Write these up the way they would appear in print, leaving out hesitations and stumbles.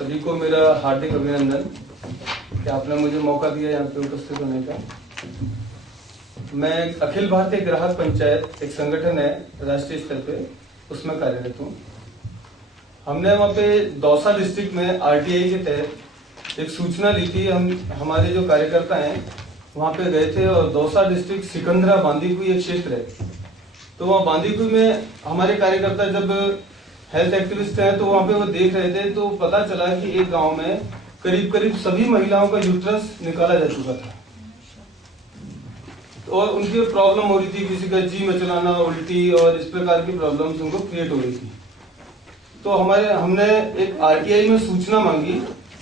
सभी को मेरा हार्दिक अभिनंदन कि आपने मुझे मौका दिया यहाँ पे उपस्थित होने का। मैं अखिल भारतीय ग्राहक पंचायत एक संगठन है राष्ट्रीय स्तर पे, उसमें कार्यरत हूँ। हमने वहाँ पे दौसा डिस्ट्रिक्ट में आरटीआई के तहत एक सूचना ली थी। हमारे जो कार्यकर्ता हैं वहाँ पे गए थे और दौसा डिस्ट्रिक्ट सिकंदरा बांदीकुई एक क्षेत्र है। तो वहाँ बांदीकुई में हमारे कार्यकर्ता जब हेल्थ एक्टिविस्ट हैं तो वहाँ पे वो देख रहे थे, तो पता चला कि एक गांव में करीब करीब सभी महिलाओं का यूट्रस निकाला जा चुका था और उनकी प्रॉब्लम हो रही थी, किसी का जी मचलाना, उल्टी और इस प्रकार की प्रॉब्लम्स उनको क्रिएट हो रही थी। तो हमने एक आरटीआई में सूचना मांगी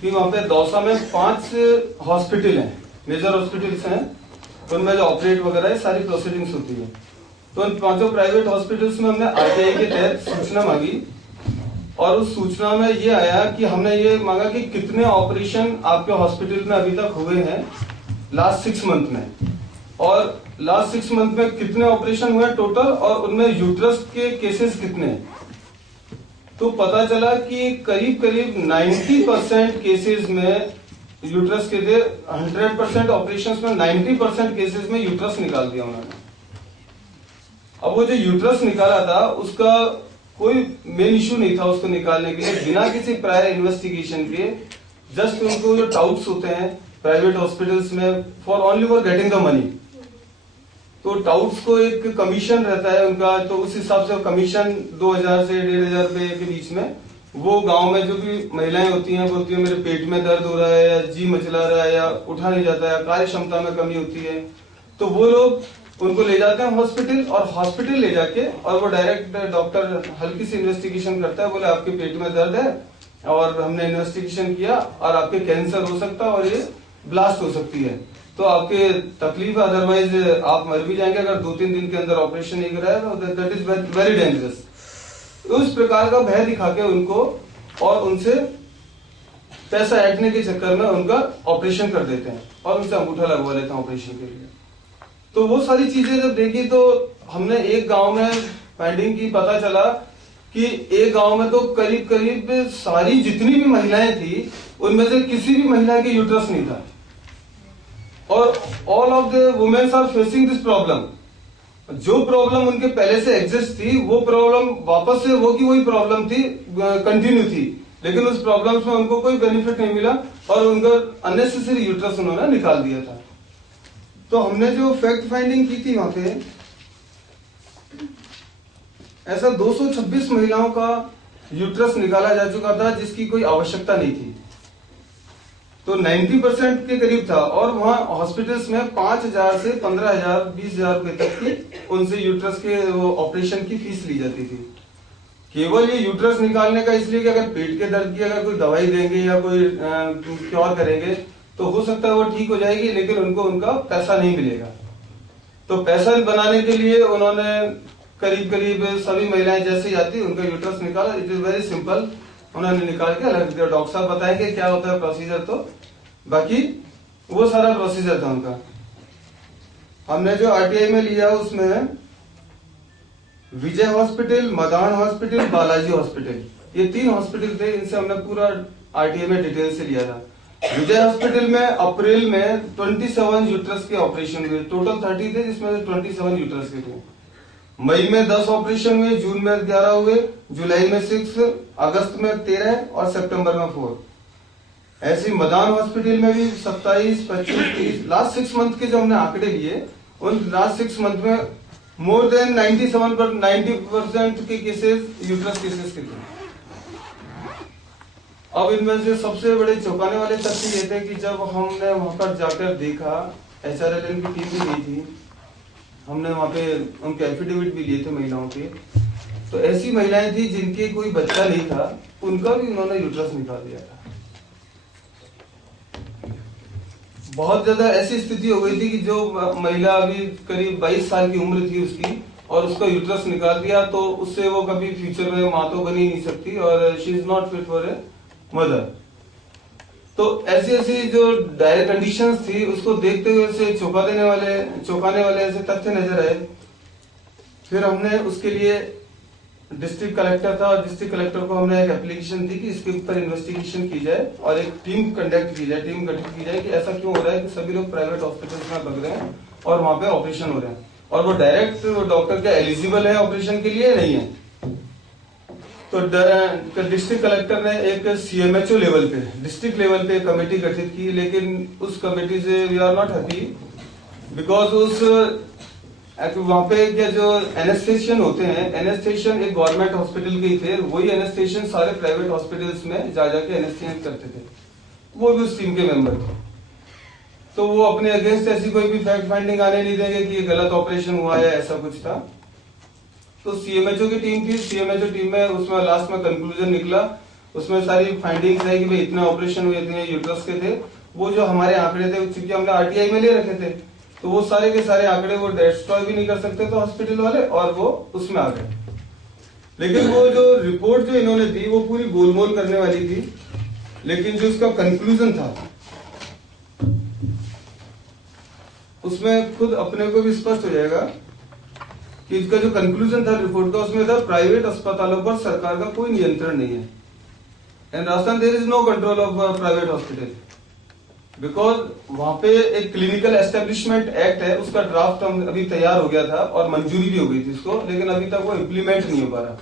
कि वहाँ पे दौसा में 5 हॉस्पिटल हैं, मेजर हॉस्पिटल्स हैं, उनमें जो ऑपरेट वगैरह है सारी प्रोसीडिंग्स होती है। तो उन 5 प्राइवेट हॉस्पिटल्स में हमने आरटीआई के तहत सूचना मांगी और उस सूचना में ये आया कि हमने ये मांगा कि कितने ऑपरेशन आपके हॉस्पिटल में अभी तक हुए हैं लास्ट 6 मंथ में, और लास्ट 6 मंथ में कितने ऑपरेशन हुए टोटल और उनमें यूट्रस के केसेस कितने। तो पता चला कि करीब करीब 90% केसेस में यूट्रस के थे। 100% ऑपरेशंस में 90% केसेस में यूट्रस निकाल दिया उन्होंने। अब वो जो यूट्रस निकाला था उसका कोई मेन इश्यू नहीं था उसको निकालने के लिए, बिना किसी प्रायर इन्वेस्टिगेशन के। जस्ट उनको जो टाउट्स होते हैं प्राइवेट हॉस्पिटल्स में only for getting the money, तो टाउट्स को एक कमीशन रहता है उनका, तो उस हिसाब से कमीशन 2000 से 1500 रुपए के बीच में वो गांव में जो भी महिलाएं होती हैं बोलती है मेरे पेट में दर्द हो रहा है या जी मचला रहा है या उठा नहीं जाता है, कार्य क्षमता में कमी होती है, तो वो लोग उनको ले जाते हैं हॉस्पिटल और हॉस्पिटल ले जाके और वो डायरेक्ट डॉक्टर हल्की सी इन्वेस्टिगेशन करता है, बोले आपके पेट में दर्द है और हमने इन्वेस्टिगेशन किया और आपके कैंसर हो सकता है और ये ब्लास्ट हो सकती है, तो आपके तकलीफ है, अदरवाइज आप मर भी जाएंगे अगर 2-3 दिन के अंदर ऑपरेशन नहीं कराया तो दैट इज वेरी डेंजरस। उस प्रकार का भय दिखा के उनको और उनसे पैसा ऐंठने के चक्कर में उनका ऑपरेशन कर देते हैं और उनसे अंगूठा लगवा लेते हैं ऑपरेशन के लिए। तो वो सारी चीजें जब देखी तो हमने एक गांव में फाइंडिंग की, पता चला कि एक गांव में तो करीब करीब सारी जितनी भी महिलाएं थी उनमें से किसी भी महिला के यूट्रस नहीं था और all of the womens are facing this problem. जो प्रॉब्लम उनके पहले से एग्जिस्ट थी वो प्रॉब्लम वापस से वो की वही प्रॉब्लम थी, कंटिन्यू थी, लेकिन उस प्रॉब्लम में उनको कोई बेनिफिट नहीं मिला और उनका अननेसेसरी यूट्रस उन्होंने निकाल दिया था। तो हमने जो फैक्ट फाइंडिंग की थी वहां पे ऐसा 226 महिलाओं का यूट्रस निकाला जा चुका था जिसकी कोई आवश्यकता नहीं थी, तो 90% के करीब था और वहां हॉस्पिटल्स में 5000 से 15000 20,000 रुपए तक की उनसे यूट्रस के वो ऑपरेशन की फीस ली जाती थी। केवल ये यूट्रस निकालने का इसलिए कि अगर पेट के दर्द की अगर कोई दवाई देंगे या कोई क्योर करेंगे तो हो सकता है वो ठीक हो जाएगी, लेकिन उनको उनका पैसा नहीं मिलेगा। तो पैसा बनाने के लिए उन्होंने करीब करीब सभी महिलाएं जैसे ही आती उनका यूट्रस निकाला। इट इज वेरी सिंपल, उन्होंने निकाल के अलग दिया। डॉक्टर साहब बताएंगे क्या होता है प्रोसीजर, तो बाकी वो सारा प्रोसीजर था उनका। हमने जो आरटीआई में लिया उसमें Vijay hospital, Madan hospital, Balaji hospital, ये 3 हॉस्पिटल थे। इनसे हमने पूरा आरटीआई में डिटेल से लिया था। विजय हॉस्पिटल में अप्रैल में 27 यूट्रस के ऑपरेशन हुए, टोटल 30 थे जिसमें से 27 यूट्रस के थे। मई में 10 ऑपरेशन हुए, जून में 11 हुए, जुलाई में 6, अगस्त में 13 और सितंबर में 4। ऐसे मदान हॉस्पिटल में भी 27, 25, 30 लास्ट 6 मंथ के जो हमने आंकड़े लिए उन लास्ट 6 मंथ में मोर देन 90% के केसेस यूट्रस केसेस के थे। अब इनमें से सबसे बड़े चौंकाने वाले तथ्य ये थे कि जब हमने वहां पर जाकर देखा, एचआरएलएन की टीम भी गई थी, हमने वहां पे उनके एफिडेविट भी लिए थे महिलाओं के, तो ऐसी महिलाएं थी जिनके कोई बच्चा नहीं था, उनका भी उन्होंने यूट्रस निकाल दिया था। बहुत ज्यादा ऐसी स्थिति हो गई थी कि जो महिला अभी करीब 22 साल की उम्र थी उसकी और उसका यूट्रस निकाल दिया तो उससे वो कभी फ्यूचर में मां तो बनी नहीं सकती और she is not fit for a mother. तो ऐसी ऐसी जो डायर कंडीशंस थी उसको देखते हुए उसे चौंकाने वाले ऐसे तथ्य नजर आए। फिर हमने उसके लिए डिस्ट्रिक्ट कलेक्टर था और डिस्ट्रिक्ट कलेक्टर को हमने एक एप्लीकेशन दी कि इसके ऊपर इन्वेस्टिगेशन की जाए और एक टीम कंडक्ट की जाए, टीम गठित की जाए कि ऐसा क्यों हो रहा है कि सभी लोग प्राइवेट हॉस्पिटल्स में भग रहे हैं और वहां पे ऑपरेशन हो रहे हैं और वो डायरेक्ट डॉक्टर क्या एलिजिबल है ऑपरेशन के लिए, नहीं है। तो डिस्ट्रिक्ट कलेक्टर ने एक CMHO लेवल पे, डिस्ट्रिक्ट लेवल पे कमेटी गठित की, लेकिन उस कमेटी से we are not happy because उस वहां पे क्या जो एनेस्थेशियन होते हैं, एनेस्थेशियन एक गवर्नमेंट हॉस्पिटल के ही थे, वही एनेस्थेशियन सारे प्राइवेट हॉस्पिटल्स में जा जाके एनेस्थेशियन करते थे, वो भी उस टीम के मेंबर थे। तो वो अपने अगेंस्ट ऐसी कोई भी फैक्ट फाइंडिंग आने नहीं देंगे कि ये गलत ऑपरेशन हुआ है, ऐसा कुछ था। तो CMHO की टीम थी, CMHO टीम में उसमें लास्ट में कंक्लूजन निकला, उसमें सारी फाइंडिंग्स है कि भाई इतने ऑपरेशन हुए, इतने यूट्रस के थे, वो जो हमारे आंकड़े थे क्योंकि हमने RTI में ले रखे थे, तो वो सारे के सारे आंकड़े वो डिस्ट्रॉय भी नहीं कर सकते थे हॉस्पिटल वाले और वो उसमें आ गए। लेकिन वो जो रिपोर्ट जो इन्होंने दी वो पूरी गोलमोल करने वाली थी, लेकिन जो उसका कंक्लूजन था उसमें खुद अपने को भी स्पष्ट हो जाएगा कि इसका जो कंक्लूजन था रिपोर्ट का, उसमें था प्राइवेट अस्पतालों पर सरकार का कोई नियंत्रण नहीं है। In Rajasthan there is no control of private hospital because वहां पे एक क्लिनिकल एस्टेब्लिशमेंट एक्ट है, उसका ड्राफ्ट अभी तैयार हो गया था और मंजूरी भी हो गई थी उसको, लेकिन अभी तक वो इम्प्लीमेंट नहीं हो पा रहा।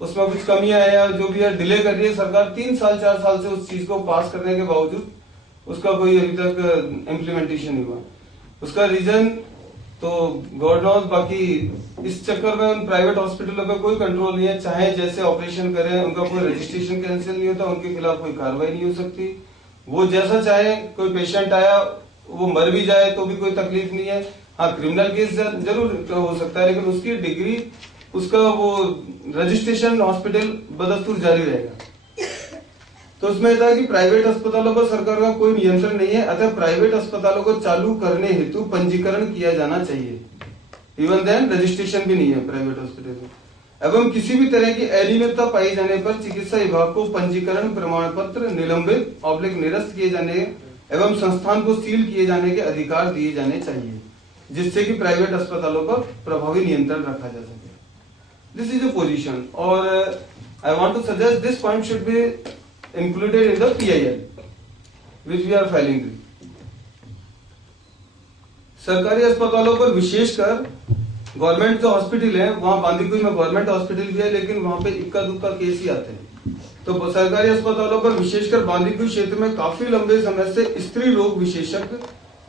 उसमें कुछ कमियां है या जो भी है, डिले कर रही है सरकार 3 साल 4 साल से उस चीज को पास करने के बावजूद उसका कोई अभी तक इम्प्लीमेंटेशन नहीं हुआ। उसका रीजन तो गॉड नोज, बाकी इस चक्कर में उन प्राइवेट हॉस्पिटलों पे कोई कंट्रोल नहीं है, चाहे जैसे ऑपरेशन करें उनका कोई रजिस्ट्रेशन कैंसिल नहीं होता, उनके खिलाफ कोई कार्रवाई नहीं हो सकती, वो जैसा चाहे, कोई पेशेंट आया वो मर भी जाए तो भी कोई तकलीफ नहीं है। हाँ, क्रिमिनल केस जरूर हो सकता है, लेकिन उसकी डिग्री, उसका वो रजिस्ट्रेशन हॉस्पिटल बदस्तूर जारी रहेगा। तो उसमें था कि प्राइवेट अस्पतालों पर सरकार का कोई नियंत्रण नहीं है, अतः प्राइवेट अस्पतालों को चालू करने हेतु पंजीकरण किया जाना चाहिए, इवन देन रजिस्ट्रेशन भी नहीं है प्राइवेट हॉस्पिटल में। एवं किसी भी तरह की अनियमितता पाई जाने पर चिकित्सा विभाग को पंजीकरण प्रमाण पत्र निलंबित निरस्त किए जाने एवं संस्थान को सील किए जाने के अधिकार दिए जाने चाहिए, जिससे कि प्राइवेट अस्पतालों पर प्रभावी नियंत्रण रखा जा सके। दिस इज अ पोजीशन और I want to suggest this point should be included in the PIL which we are filing with। सरकारी अस्पतालों पर विशेषकर गवर्नमेंट जो हॉस्पिटल है, वहां बांदीकुई में गवर्नमेंट हॉस्पिटल भी है, लेकिन वहां पे इक्का दुक्का केस ही आते हैं। तो सरकारी अस्पतालों पर विशेषकर बांदीकुई क्षेत्र में काफी लंबे समय से स्त्री रोग विशेषज्ञ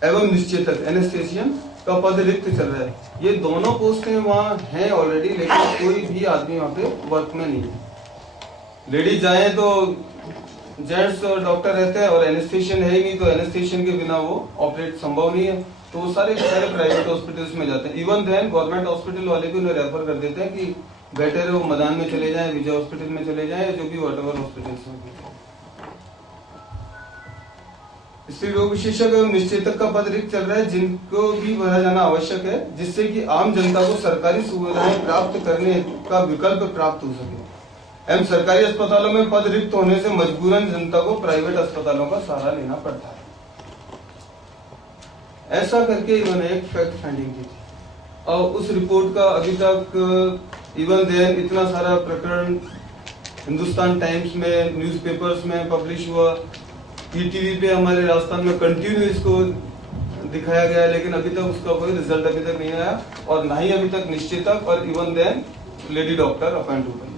एवं निश्चेतक एनेस्थेशियन का पद रिक्त चल रहा है। ये दोनों पोस्टें वहां हैं ऑलरेडी, लेकिन कोई भी आदमी वहां पे वर्क में नहीं है। लेडीज जाए तो जेंट्स और डॉक्टर रहते हैं और एनेस्थेशियन है ही नहीं, तो एनेस्थेशियन के बिना वो ऑपरेट संभव नहीं है, तो वो सारे प्राइवेट हॉस्पिटल्स में जाते हैं। इवन देन गवर्नमेंट हॉस्पिटल वाले भी उन्हें रेफर कर देते हैं कि बेटर है वो मदान में चले जाएं, विजय हॉस्पिटल में चले जाएं, जो भी व्हाटएवर हॉस्पिटल्स में। स्त्री रोग विशेषज्ञ एवं निश्चेतक का पद रिक्त चल रहा है, जिनको भी भरा जाना आवश्यक है, जिससे कि आम जनता को सरकारी सुविधाएं प्राप्त करने का विकल्प प्राप्त हो सके। एवं सरकारी अस्पतालों में पद रिक्त होने से मजबूरन जनता को प्राइवेट अस्पतालों का सहारा लेना पड़ता है। ऐसा करके इन्होंने एक फैक्ट फाइंडिंग की थी और उस रिपोर्ट का अभी तक इवन देन इतना सारा प्रकरण हिंदुस्तान टाइम्स में, न्यूज़पेपर्स में पब्लिश हुआ, ETV पे हमारे राजस्थान में कंटिन्यू इसको दिखाया गया, लेकिन अभी तक उसका कोई रिजल्ट अभी तक नहीं आया और ना ही अभी तक निश्चितक और even then lady doctor appoint हो गई।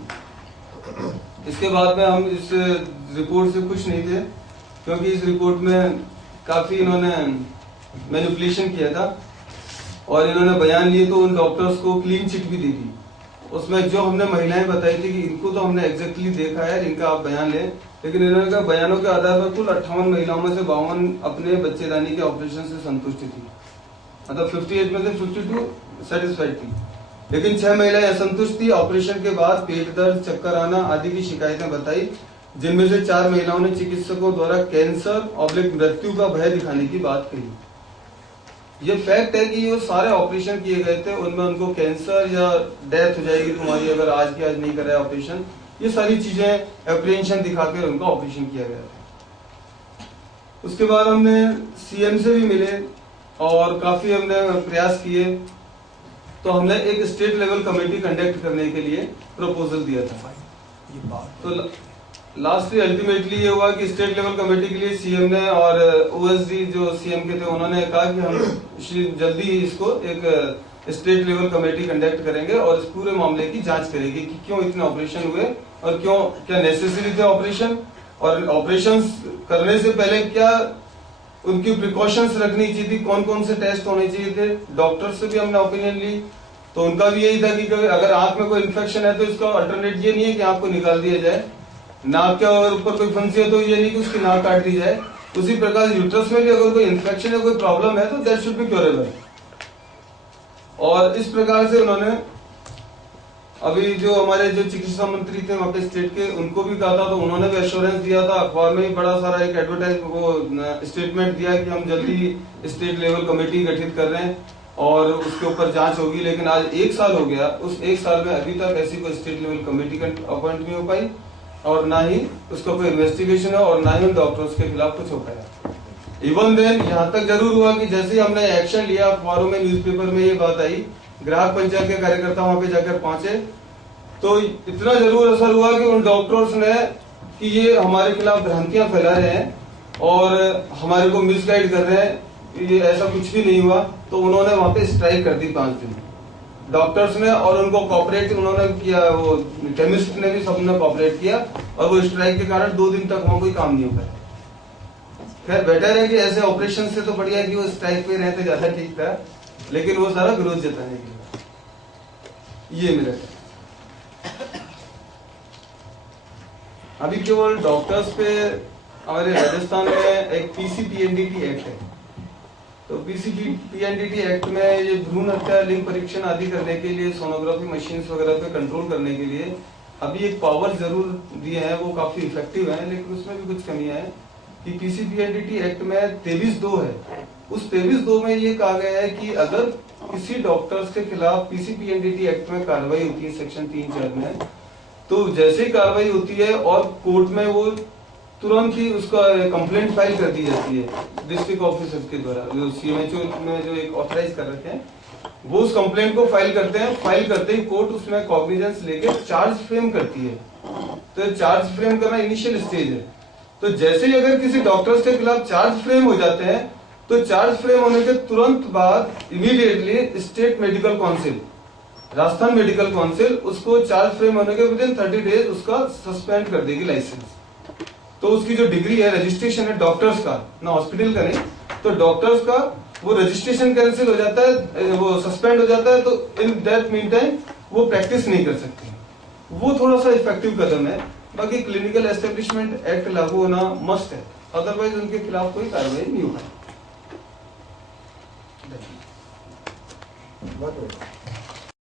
इसके बाद में हम इस रिपोर्ट से खुश नहीं थे, क्योंकि इस रिपोर्ट में काफी इन्होंने मैनिपुलेशन किया था और इन्होंने बयान लिए तो उन डॉक्टर्स को क्लीन चिट भी दी थी। उसमें जो हमने महिलाएं बताई थी कि इनको तो हमने एग्जैक्टली देखा है, इनका आप बयान लें, लेकिन इन्होंने कहा बयानों के आधार पर कुल 58 महिलाओं में से 52 अपने बच्चेदानी के ऑपरेशन से संतुष्ट थी, मतलब 58 में से 52 सेटिस्फाइड थी, लेकिन 6 महिलाएं असंतुष्ट थी। ऑपरेशन के बाद पेट दर्द, चक्कर आना आदि की शिकायतें बताई, जिनमें से 4 महिलाओं ने चिकित्सकों द्वारा कैंसर मृत्यु का भय दिखाने की बात कही। ये फैक्ट है कि वो सारे ऑपरेशन किए गए थे, उनमें उनको कैंसर या डेथ हो जाएगी तुम्हारी अगर आज के आज नहीं कराया ऑपरेशन, ये सारी चीजें एप्रीहेंशन दिखाकर उनका ऑपरेशन किया गया था। उसके बाद हमने CM से भी मिले और काफी हमने प्रयास किए, तो हमने एक स्टेट लेवल कमेटी कंडक्ट करने के लिए प्रपोजल दिया था। तो लास्टली अल्टीमेटली ये हुआ कि स्टेट लेवल कमेटी के लिए सीएम ने और ओएसडी जो सीएम के थे उन्होंने कहा कि हम जल्दी ही इसको एक स्टेट लेवल कमेटी कंडक्ट करेंगे और इस पूरे मामले की जांच करेगी कि क्यों इतने ऑपरेशन हुए और क्यों, क्या नेसेसरी थे ऑपरेशन, और ऑपरेशन करने से पहले क्या उनकी प्रिकॉशंस रखनी चाहिए थी, कौन कौन से टेस्ट होने चाहिए थे। डॉक्टर से भी हमने ओपिनियन ली, तो उनका भी यही था कि अगर आंख में कोई इन्फेक्शन है तो इसका अल्टरनेट ये नहीं है कि आंख को निकाल दिया जाए, नाक के ऊपर कोई फंसी है तो ये नहीं कि उसकी नाक काट दी जाए। उसी प्रकार यूट्रस में भी अगर कोई इन्फेक्शन है, कोई प्रॉब्लम है तो दैट शुड बी क्योरेबल। और इस प्रकार से उन्होंने अभी जो हमारे जो चिकित्सा मंत्री थे वहां पे स्टेट के, उनको भी कहा था, तो उन्होंने भी एश्योरेंस दिया था, अखबार में भी बड़ा सारा एक एडवर्टाइज वो स्टेटमेंट दिया कि हम जल्दी स्टेट लेवल कमेटी गठित कर रहे हैं और उसके ऊपर जांच होगी। लेकिन आज 1 साल हो गया, उस 1 साल में अभी तक ऐसी कोई स्टेट लेवल कमेटी का अपॉइंट नहीं हो पाई और ना ही उसका कोई इन्वेस्टिगेशन है और ना ही उन डॉक्टर्स के खिलाफ कुछ हो पाया। इवन देन यहाँ तक जरूर हुआ कि जैसे ही हमने एक्शन लिया, अखबारों में न्यूज़पेपर में ये बात आई, ग्राहक पंचायत के कार्यकर्ता वहां पे जाकर पहुंचे, तो इतना जरूर असर हुआ कि उन डॉक्टर्स ने कि ये हमारे खिलाफ भ्रांतियां फैला रहे हैं और हमारे को मिसगाइड कर रहे हैं, ये ऐसा कुछ भी नहीं हुआ। तो उन्होंने वहां पे स्ट्राइक कर दी 5 दिन डॉक्टर्स ने, और उनको कॉपरेट उन्होंने किया, वो केमिस्ट ने भी सबने कॉपरेट किया और वो स्ट्राइक के कारण 2 दिन तक वहां कोई काम नहीं हो पाया। खैर बेटर है कि ऐसे ऑपरेशन से तो बढ़िया है कि वो स्ट्राइक पे रहते ज्यादा ठीक था, लेकिन वो सारा विरोध जताने के लिए। ये मेरा अभी केवल डॉक्टर्स पे हमारे राजस्थान में एक पीसीपीएनडीटी एक्ट है, तो पीसीपीएनडीटी एक्ट में ये भ्रूण हत्या, लिंग परीक्षण आदि करने के लिए, सोनोग्राफी मशीन्स वगैरह पे कंट्रोल करने के लिए अभी एक पावर जरूर दिए हैं, वो काफी इफेक्टिव है, लेकिन उसमें भी कुछ कमियां हैं कि पीसीपीएनडीटी एक्ट में 23(2) है, उस 23(2) में ये कहा गया है कि अगर किसी डॉक्टर्स के खिलाफ पीसीपीएनडीटी एक्ट में कार्रवाई होती है सेक्शन 3(4) में, तो जैसे ही कार्रवाई होती है और कोर्ट में वो तुरंत ही उसका कंप्लेंट फाइल कर दी जाती है डिस्ट्रिक्ट ऑफिसर्स के द्वारा, जो सीएमएचओ में जो एक ऑथराइज कर रखे हैं, वो उस कंप्लेंट को फाइल करते हैं। फाइल करते ही कोर्ट उसमें कॉग्निजेंस लेके चार्ज फ्रेम करती है, तो चार्ज फ्रेम करना इनिशियल स्टेज है। तो जैसे ही अगर किसी डॉक्टर्स के खिलाफ चार्ज फ्रेम हो जाते हैं, तो चार्ज फ्रेम होने के तुरंत बाद immediately state medical council, Rajasthan medical council उसको चार्ज फ्रेम होने के विदिन 30 डेज उसका सस्पेंड कर देगी लाइसेंस। तो उसकी जो डिग्री है, रजिस्ट्रेशन है डॉक्टर्स का, ना हॉस्पिटल का नहीं, तो डॉक्टर्स का वो रजिस्ट्रेशन कैंसिल हो जाता है, वो सस्पेंड हो जाता है, तो इन दैट मीन टाइम वो प्रैक्टिस नहीं कर सकती। वो थोड़ा सा इफेक्टिव कदम है। बाकी क्लिनिकल एस्टेब्लिशमेंट एक्ट लागू होना मस्ट है, अदरवाइज उनके खिलाफ कोई कार्रवाई नहीं होगी।